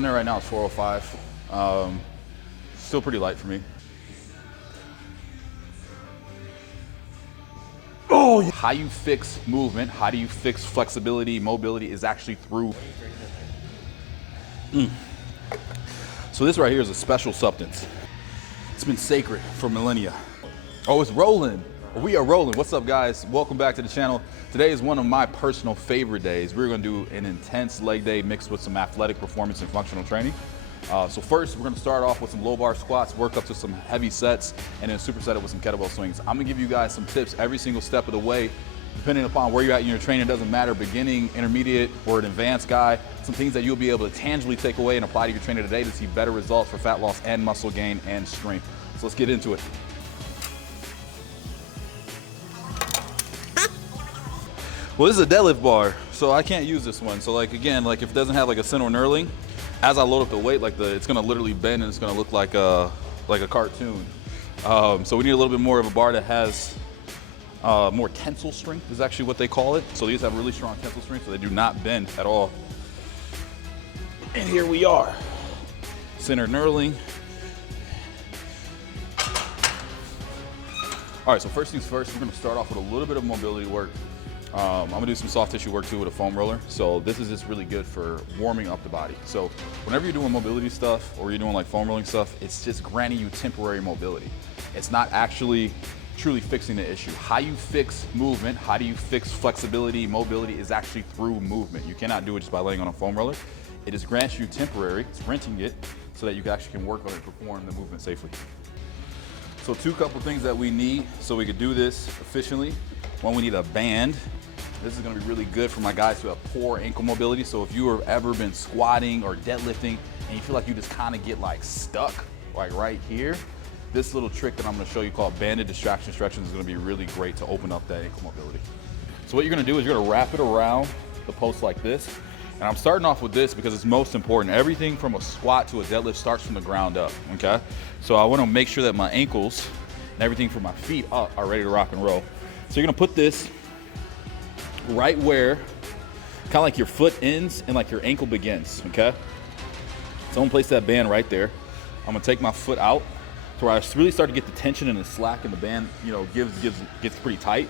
on there right now is 405. Still pretty light for me. Oh, how you fix movement, how do you fix flexibility, mobility is actually through. So this right here is a special substance. It's been sacred for millennia. Oh, it's rolling. We are rolling. What's up, guys? Welcome back to the channel. Today is one of my personal favorite days. We're gonna do an intense leg day mixed with some athletic performance and functional training. So first, we're gonna start off with some low bar squats, work up to some heavy sets, and then superset it with some kettlebell swings. I'm gonna give you guys some tips every single step of the way, depending upon where you're at in your training. It doesn't matter, beginning, intermediate, or an advanced guy, some things that you'll be able to tangibly take away and apply to your training today to see better results for fat loss and muscle gain and strength. So let's get into it. Well, this is a deadlift bar, so I can't use this one. So like, again, like if it doesn't have like a center knurling, as I load up the weight, like it's gonna literally bend and it's gonna look like a cartoon. So we need a little bit more of a bar that has more tensile strength is actually what they call it. So these have really strong tensile strength, so they do not bend at all. And here we are, center knurling. All right, so first things first, we're gonna start off with a little bit of mobility work. I'm gonna do some soft tissue work too with a foam roller. So this is just really good for warming up the body. So whenever you're doing mobility stuff or you're doing like foam rolling stuff, it's just granting you temporary mobility. It's not actually truly fixing the issue. How you fix movement, how do you fix flexibility, mobility is actually through movement. You cannot do it just by laying on a foam roller. It just grants you temporary, it's renting it so that you actually can work on it and perform the movement safely. So couple things that we need so we could do this efficiently. One, we need a band. This is gonna be really good for my guys who have poor ankle mobility. So if you have ever been squatting or deadlifting and you feel like you just kind of get like stuck, like right here, this little trick that I'm gonna show you called banded distraction stretching is gonna be really great to open up that ankle mobility. So what you're gonna do is you're gonna wrap it around the post like this. And I'm starting off with this because it's most important. Everything from a squat to a deadlift starts from the ground up, okay? So I wanna make sure that my ankles and everything from my feet up are ready to rock and roll. So you're gonna put this right where, kind of like your foot ends and like your ankle begins, okay? So I'm gonna place that band right there. I'm gonna take my foot out to where I really start to get the tension and the slack and the band, you know, gets pretty tight.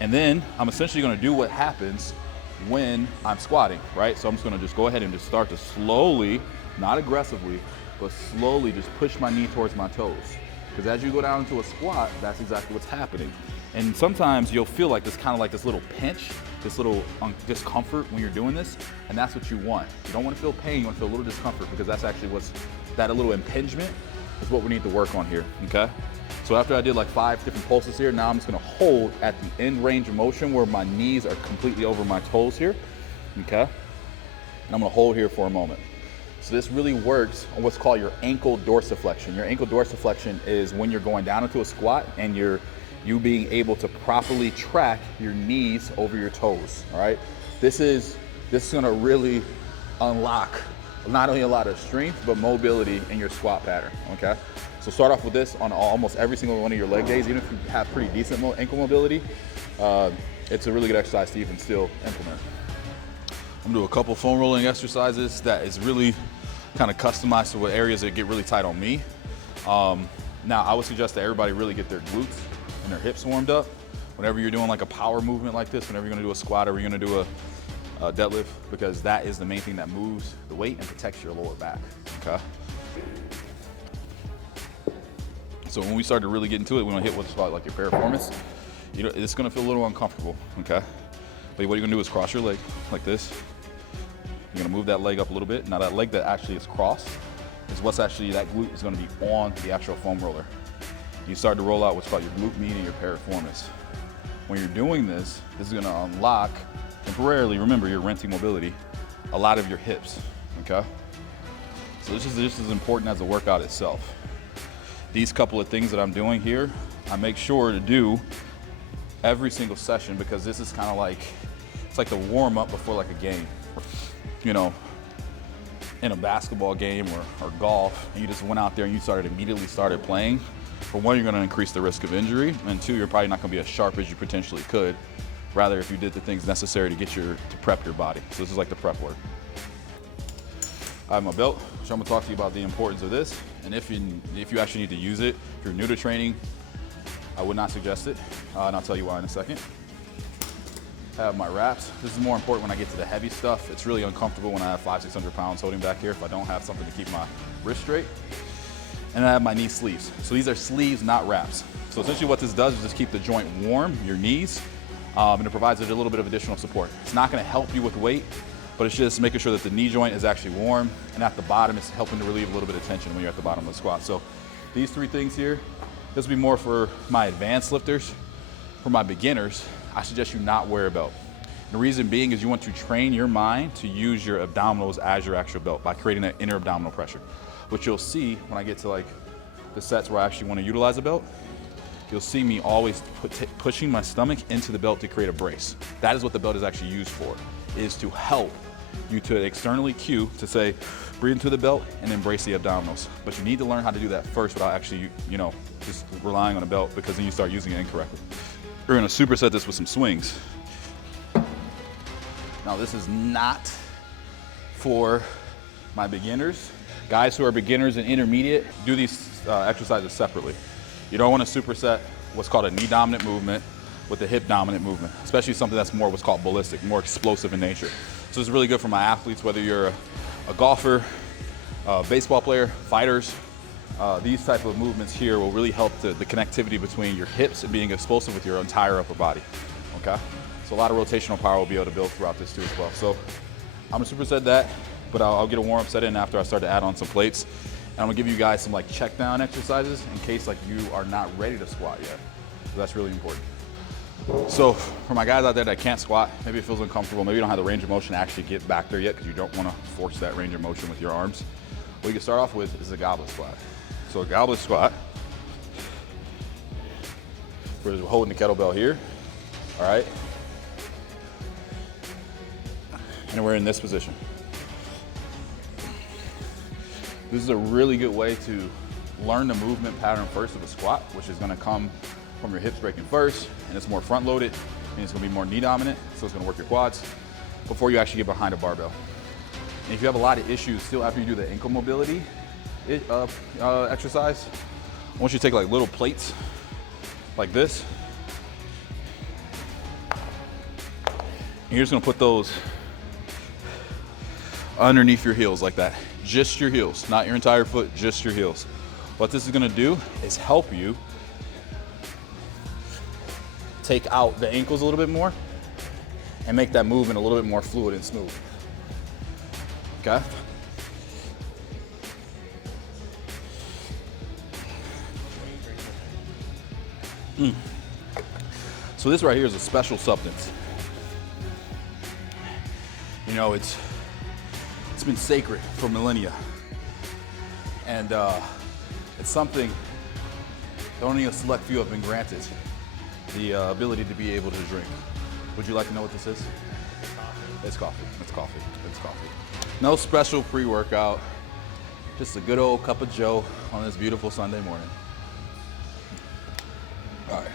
And then I'm essentially gonna do what happens when I'm squatting, right? So I'm just gonna go ahead and just start to slowly, not aggressively, but slowly just push my knee towards my toes. Because as you go down into a squat, that's exactly what's happening. And sometimes you'll feel like this kind of like this little pinch, this little discomfort when you're doing this, and that's what you want. You don't want to feel pain, you want to feel a little discomfort because that's actually that a little impingement is what we need to work on here, okay? So after I did like 5 different pulses here, now I'm just gonna hold at the end range of motion where my knees are completely over my toes here, okay? And I'm gonna hold here for a moment. So this really works on what's called your ankle dorsiflexion. Your ankle dorsiflexion is when you're going down into a squat and you being able to properly track your knees over your toes, all right? This is gonna really unlock not only a lot of strength, but mobility in your squat pattern, okay? So start off with this on almost every single one of your leg days. Even if you have pretty decent ankle mobility, it's a really good exercise to even still implement. I'm gonna do a couple foam rolling exercises that is really kind of customized to what areas that get really tight on me. Now, I would suggest that everybody really get their glutes and their hips warmed up. Whenever you're doing like a power movement like this, whenever you're gonna do a squat or you're gonna do a deadlift, because that is the main thing that moves the weight and protects your lower back, okay? So when we start to really get into it, we're gonna hit what's called like your piriformis. You know, it's gonna feel a little uncomfortable, okay? But what you're gonna do is cross your leg like this. You're gonna move that leg up a little bit. Now that leg that actually is crossed is what's actually, that glute is gonna be on the actual foam roller. You start to roll out what's called your glute median and your piriformis. When you're doing this is gonna unlock temporarily, remember you're renting mobility, a lot of your hips, okay? So this is just as important as the workout itself. These couple of things that I'm doing here, I make sure to do every single session because this is kind of like, it's like the warm up before like a game. You know, in a basketball game or golf, and you just went out there and you immediately started playing. For one, you're gonna increase the risk of injury, and two, you're probably not gonna be as sharp as you potentially could. Rather, if you did the things necessary to prep your body. So this is like the prep work. I have my belt, which I'm gonna talk to you about the importance of this. And if you actually need to use it, if you're new to training, I would not suggest it. And I'll tell you why in a second. I have my wraps. This is more important when I get to the heavy stuff. It's really uncomfortable when I have 500-600 pounds holding back here if I don't have something to keep my wrist straight. And I have my knee sleeves. So these are sleeves, not wraps. So essentially what this does is just keep the joint warm, your knees, and it provides it a little bit of additional support. It's not gonna help you with weight, but it's just making sure that the knee joint is actually warm, and at the bottom it's helping to relieve a little bit of tension when you're at the bottom of the squat. So these 3 things here, this will be more for my advanced lifters. For my beginners, I suggest you not wear a belt. The reason being is you want to train your mind to use your abdominals as your actual belt by creating that inner abdominal pressure. Which you'll see when I get to like the sets where I actually want to utilize a belt, you'll see me always pushing my stomach into the belt to create a brace. That is what the belt is actually used for, is to help you to externally cue to say, breathe into the belt and then brace the abdominals. But you need to learn how to do that first without actually, just relying on a belt, because then you start using it incorrectly. We're gonna superset this with some swings. Now this is not for my beginners. Guys who are beginners and intermediate, do these exercises separately. You don't want to superset what's called a knee dominant movement with a hip dominant movement, especially something that's more what's called ballistic, more explosive in nature. So it's really good for my athletes, whether you're a golfer, a baseball player, fighters. These type of movements here will really help the connectivity between your hips and being explosive with your entire upper body, okay? So a lot of rotational power will be able to build throughout this too as well. So I'm gonna superset that, but I'll get a warm-up set in after I start to add on some plates. And I'm gonna give you guys some like check down exercises in case like you are not ready to squat yet. So that's really important. So for my guys out there that can't squat, maybe it feels uncomfortable, maybe you don't have the range of motion to actually get back there yet because you don't wanna force that range of motion with your arms. What you can start off with is a goblet squat. So a goblet squat, we're holding the kettlebell here, all right? And we're in this position. This is a really good way to learn the movement pattern first of a squat, which is gonna come from your hips breaking first, and it's more front loaded, and it's gonna be more knee dominant, so it's gonna work your quads before you actually get behind a barbell. And if you have a lot of issues still after you do the ankle mobility exercise, I want you to take like little plates like this. And you're just gonna put those underneath your heels like that. Just your heels, not your entire foot, just your heels. What this is gonna do is help you take out the ankles a little bit more and make that movement a little bit more fluid and smooth, okay? So this right here is a special substance. You know, it's been sacred for millennia. And it's something that only a select few have been granted the ability to be able to drink. Would you like to know what this is? It's coffee. It's coffee. It's coffee. No special pre-workout. Just a good old cup of Joe on this beautiful Sunday morning. All right.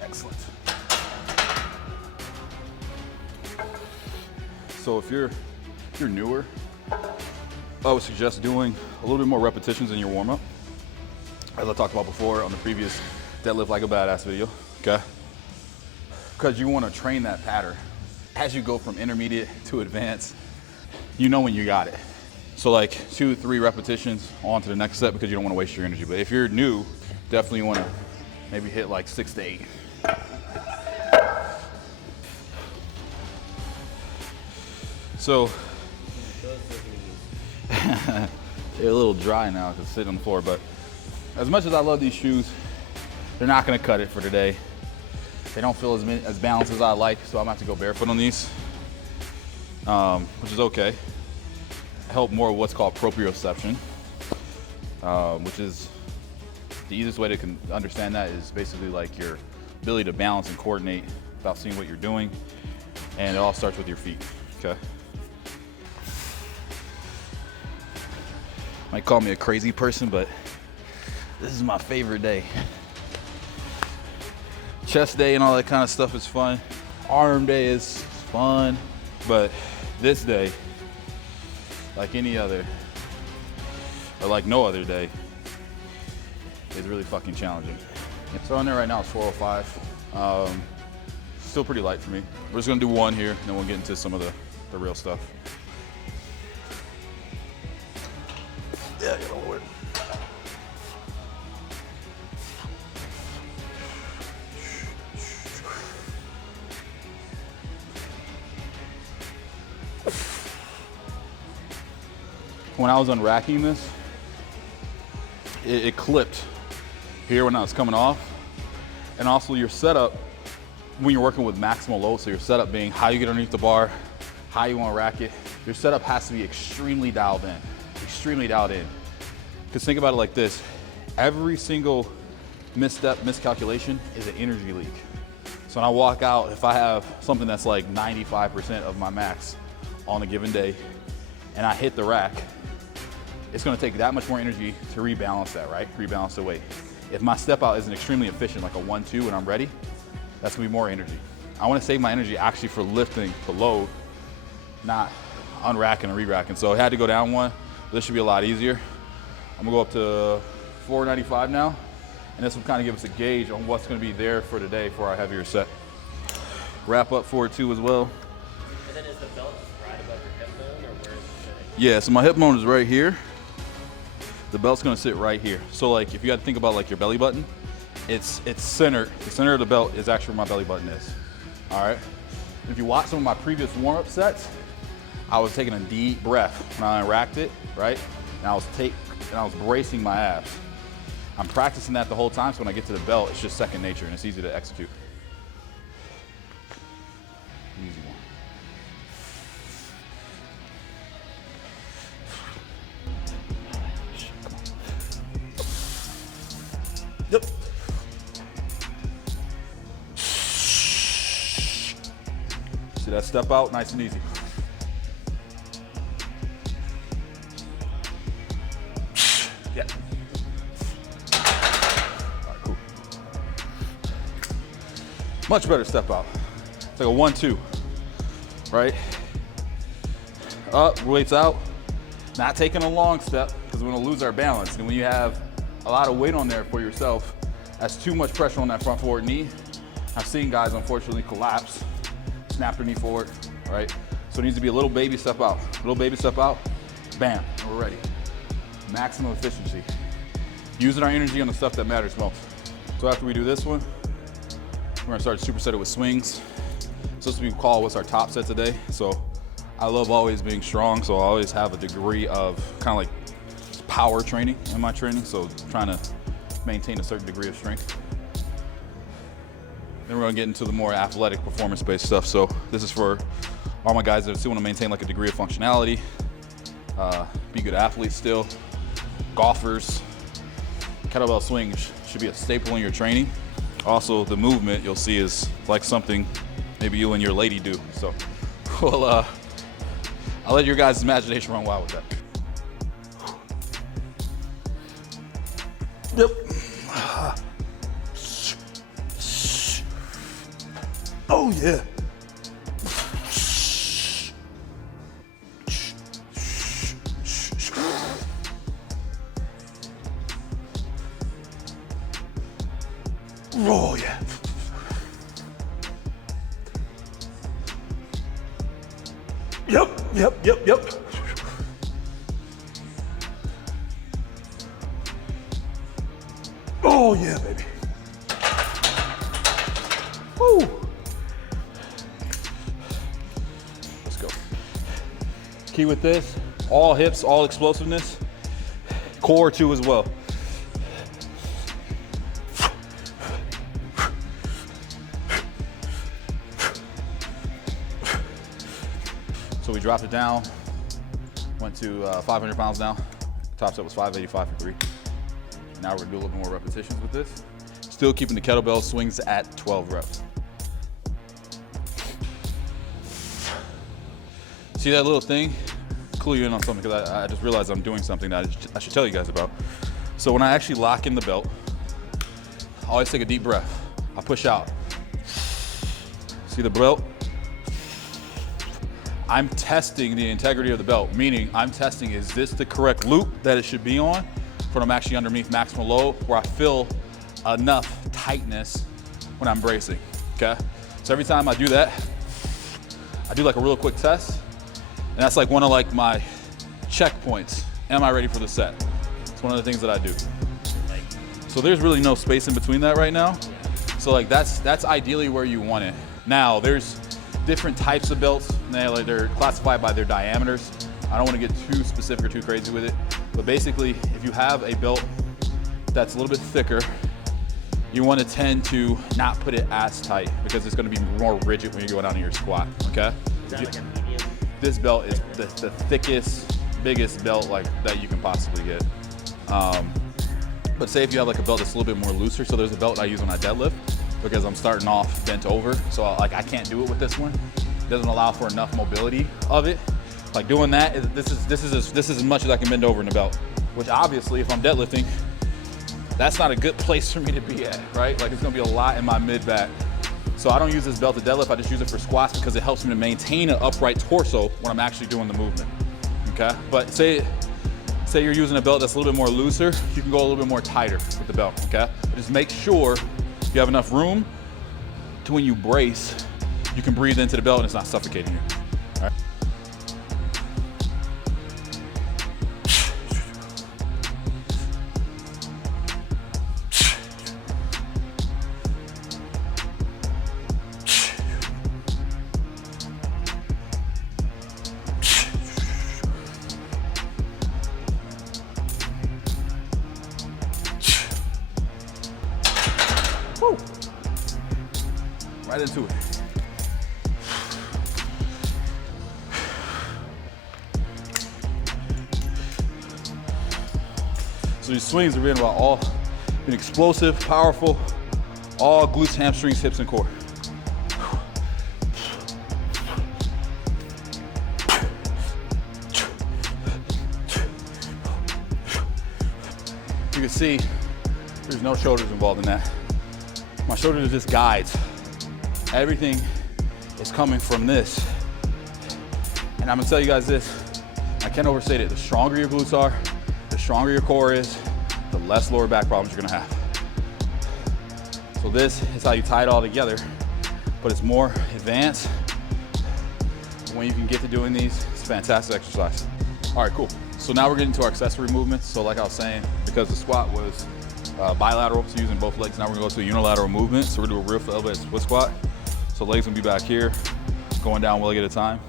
Excellent. So if you're newer, I would suggest doing a little bit more repetitions in your warm-up, as I talked about before on the previous Deadlift Like a Badass video, okay? Because you want to train that pattern. As you go from intermediate to advanced, you know when you got it. So like 2-3 repetitions on to the next set because you don't want to waste your energy. But if you're new, definitely want to maybe hit like 6 to 8. So they're a little dry now because it's sitting on the floor, but as much as I love these shoes, they're not gonna cut it for today. They don't feel as balanced as I like, so I'm gonna have to go barefoot on these, which is okay. Help more with what's called proprioception, which is the easiest way to understand that is basically like your ability to balance and coordinate without seeing what you're doing. And it all starts with your feet, okay? Might call me a crazy person, but this is my favorite day. Chest day and all that kind of stuff is fun. Arm day is fun, but this day, like any other, or like no other day, is really fucking challenging. So in there right now is 405. Still pretty light for me. We're just gonna do one here, and then we'll get into some of the real stuff. Yeah, get over it. When I was unracking this, it clipped here when I was coming off. And also your setup, when you're working with maximal load, so your setup being how you get underneath the bar, how you want to rack it, your setup has to be extremely dialed in, extremely dialed in. Because think about it like this, every single misstep, miscalculation is an energy leak. So when I walk out, if I have something that's like 95% of my max on a given day, and I hit the rack, it's gonna take that much more energy to rebalance that, right? Rebalance the weight. If my step out isn't extremely efficient, like a 1-2 and I'm ready, that's gonna be more energy. I wanna save my energy actually for lifting the load, not unracking and re-racking. So I had to go down one. This should be a lot easier. I'm gonna go up to 495 now, and this will kind of give us a gauge on what's gonna be there for today for our heavier set. Wrap up 4-2 as well. And then is the belt just right above your hip bone, or where is it sitting? Yeah, so my hip bone is right here. The belt's gonna sit right here. So like, if you had to think about like your belly button, it's centered. The center of the belt is actually where my belly button is. All right. If you watch some of my previous warm-up sets, I was taking a deep breath when I unracked it, right? And I was bracing my abs. I'm practicing that the whole time, so when I get to the belt, it's just second nature and it's easy to execute. Easy one. Yep. See that step out, nice and easy. Yeah. All right, cool. Much better step out. It's like a 1-2, right? Up, weights out. Not taking a long step because we're gonna lose our balance. And when you have a lot of weight on there for yourself, that's too much pressure on that front forward knee. I've seen guys unfortunately collapse, snap their knee forward, right? So it needs to be a little baby step out. Little baby step out, bam, and we're ready. Maximum efficiency. Using our energy on the stuff that matters most. So after we do this one, we're gonna start to superset it with swings. So this we call what's our top set today. So I love always being strong, so I always have a degree of kind of like power training in my training, so trying to maintain a certain degree of strength. Then we're gonna get into the more athletic performance-based stuff. So this is for all my guys that still wanna maintain like a degree of functionality, be good athletes still, golfers. Kettlebell swings should be a staple in your training. Also, the movement you'll see is like something maybe you and your lady do. So well, I'll let your guys' imagination run wild with that. Yep. Oh yeah. Oh yeah. Yep. Oh yeah, baby. Woo. Let's go. Key with this, all hips, all explosiveness, core too as well. So we dropped it down, went to 500 pounds now. Top set was 585 for 3. Now we're gonna do a little bit more repetitions with this. Still keeping the kettlebell swings at 12 reps. See that little thing? Clue you in on something, because I just realized I'm doing something that I should tell you guys about. So when I actually lock in the belt, I always take a deep breath. I push out. See the belt? I'm testing the integrity of the belt, meaning I'm testing, is this the correct loop that it should be on when I'm actually underneath maximal load, where I feel enough tightness when I'm bracing, okay? So every time I do that, I do like a real quick test, and that's like one of like my checkpoints. Am I ready for the set? It's one of the things that I do. So there's really no space in between that right now. So like that's ideally where you want it. Now there's different types of belts. They're classified by their diameters. I don't want to get too specific or too crazy with it, but basically if you have a belt that's a little bit thicker, you want to tend to not put it as tight, because it's going to be more rigid when you go down to your squat, okay? Is that like a medium? This belt is the thickest, biggest belt like that you can possibly get. But say if you have like a belt that's a little bit more looser, so there's a belt I use when I deadlift, because I'm starting off bent over, so like I can't do it with this one. It doesn't allow for enough mobility of it. Like doing that, this is as much as I can bend over in the belt, which obviously if I'm deadlifting, that's not a good place for me to be at, right? Like it's gonna be a lot in my mid back. So I don't use this belt to deadlift, I just use it for squats because it helps me to maintain an upright torso when I'm actually doing the movement, okay? But say you're using a belt that's a little bit more looser, you can go a little bit more tighter with the belt, okay? But just make sure you have enough room to, when you brace, you can breathe into the belt and it's not suffocating you, all right? Woo. Right into it. So these swings are being explosive, powerful, all glutes, hamstrings, hips, and core. You can see there's no shoulders involved in that. My shoulders are just guides. Everything is coming from this. And I'm gonna tell you guys this, I can't overstate it. The stronger your glutes are, the stronger your core is, the less lower back problems you're gonna have. So this is how you tie it all together, but it's more advanced. When you can get to doing these, it's a fantastic exercise. All right, cool. So now we're getting to our accessory movements. So like I was saying, because the squat was bilateral, so using both legs, now we're gonna go to a unilateral movement. So we're gonna do a rear foot elevated split squat. So legs gonna be back here, going down one leg at a time.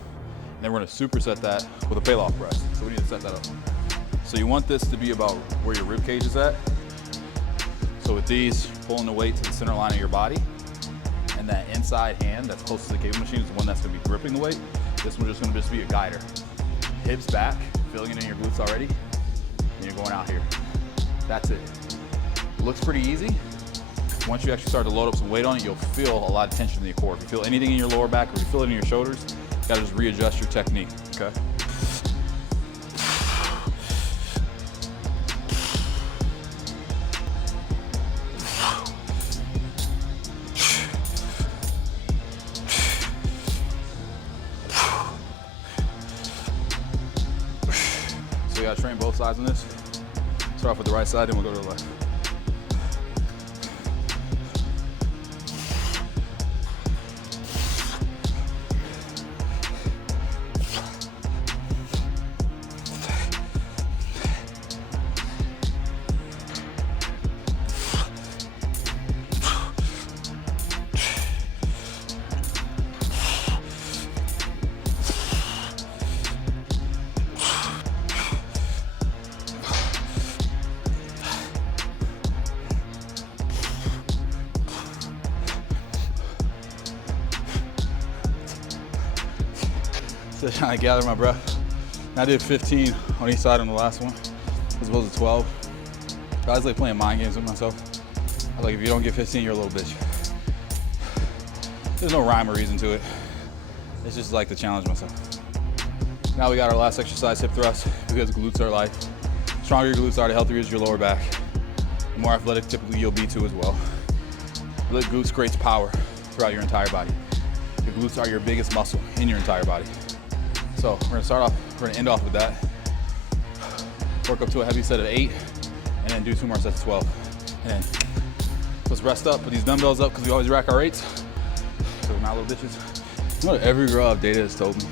And then we're gonna superset that with a Pallof press. So we need to set that up. So you want this to be about where your rib cage is at. So with these, pulling the weight to the center line of your body, and that inside hand that's closest to the cable machine is the one that's gonna be gripping the weight. This one's just gonna be a guider. Hips back, feeling it in your glutes already, and you're going out here. That's it. Looks pretty easy. Once you actually start to load up some weight on it, you'll feel a lot of tension in your core. If you feel anything in your lower back or you feel it in your shoulders, you gotta just readjust your technique, okay? So you gotta train both sides on this. Start off with the right side, then we'll go to the left. Still trying to gather my breath. I did 15 on each side on the last one, as opposed to 12. I was like playing mind games with myself. I was like, if you don't get 15, you're a little bitch. There's no rhyme or reason to it. It's just like to challenge myself. Now we got our last exercise, hip thrust, because glutes are life. The stronger your glutes are, the healthier is your lower back. The more athletic typically you'll be too as well. The glutes creates power throughout your entire body. The glutes are your biggest muscle in your entire body. So we're gonna start off, we're gonna end off with that. Work up to a heavy set of 8, and then do 2 more sets of 12. And then let's rest up, put these dumbbells up, because we always rack our rates. So we're not little bitches. You know what every girl I've dated has told me?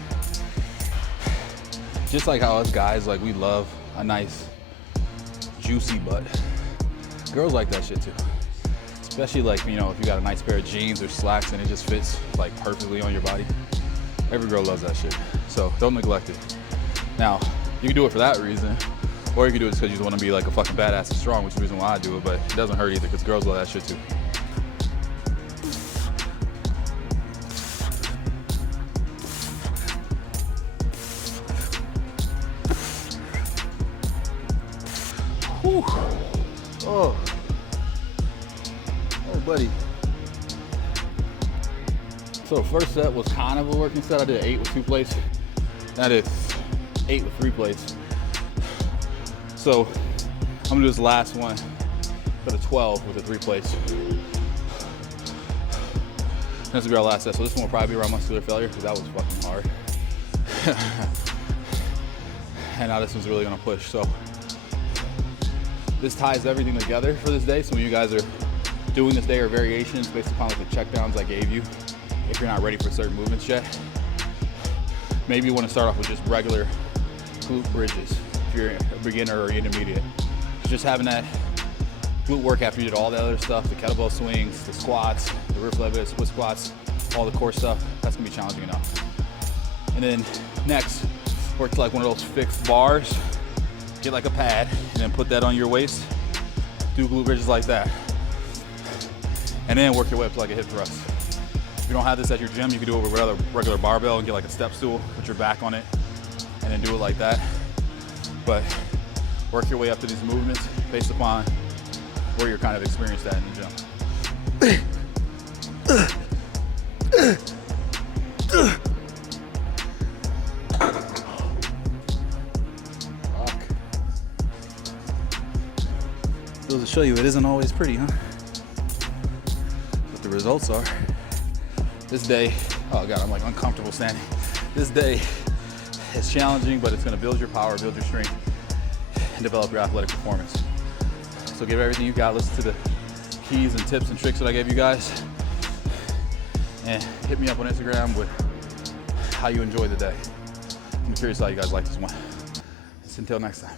Just like how us guys, like, we love a nice, juicy butt. Girls like that shit too. Especially, like, you know, if you got a nice pair of jeans or slacks and it just fits like perfectly on your body. Every girl loves that shit. So don't neglect it. Now, you can do it for that reason, or you can do it just because you just want to be like a fucking badass and strong, which is the reason why I do it, but it doesn't hurt either because girls love that shit too. Whew. Oh, buddy. So first set was kind of a working set. I did 8 with 2 plates. That is 8 with 3 plates. So I'm gonna do this last one for the 12 with the 3 plates. This will be our last set. So this one will probably be around muscular failure because that was fucking hard. And now this one's really gonna push. So this ties everything together for this day. So when you guys are doing this day or variations based upon like the check downs I gave you, if you're not ready for certain movements yet, maybe you want to start off with just regular glute bridges if you're a beginner or intermediate. Just having that glute work after you did all the other stuff, the kettlebell swings, the squats, the rear levitt, split squats, all the core stuff, that's gonna be challenging enough. And then next, work to like one of those fixed bars, get like a pad, and then put that on your waist, do glute bridges like that. And then work your way up to like a hip thrust. If you don't have this at your gym, you can do it with a regular barbell and get like a step stool, put your back on it, and then do it like that. But work your way up to these movements based upon where you're kind of experienced at in the gym. Fuck. Goes to show you it isn't always pretty, huh? But the results are. This day, oh God, I'm like uncomfortable standing. This day is challenging, but it's gonna build your power, build your strength, and develop your athletic performance. So give everything you got, listen to the keys and tips and tricks that I gave you guys, and hit me up on Instagram with how you enjoy the day. I'm curious how you guys like this one. Until next time.